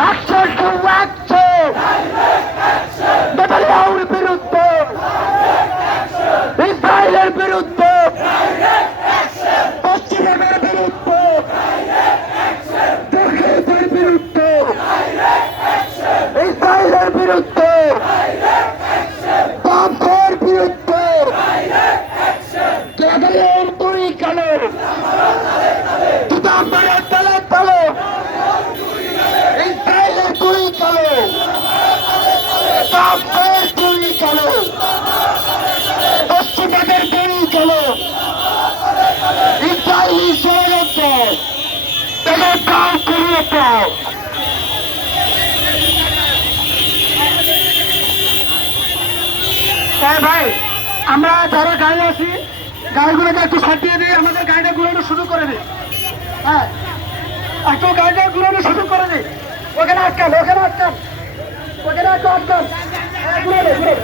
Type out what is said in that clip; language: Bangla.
Action to action! নেতানিয়াহুর বিরুদ্ধে ইসরায়েলের বিরুদ্ধে পশ্চিমের বিরুদ্ধে তুর্কিদের বিরুদ্ধে ইসরায়েলের বিরুদ্ধে বাপের বিরুদ্ধে কেদারের তুই দাও হ্যাঁ ভাই আমরা যারা গায়ে আছি গাড়িগুলোকে একটু সাটিয়ে দিয়ে আমাদের গাড়িটা ঘুরানো শুরু করে দিই। হ্যাঁ একটু গাড়িটা ঘুরানো শুরু করে দিই। ওখানে আটকান ওখানে আটকান ওখানে একটু আটকান হ্যাঁ, ঘুরে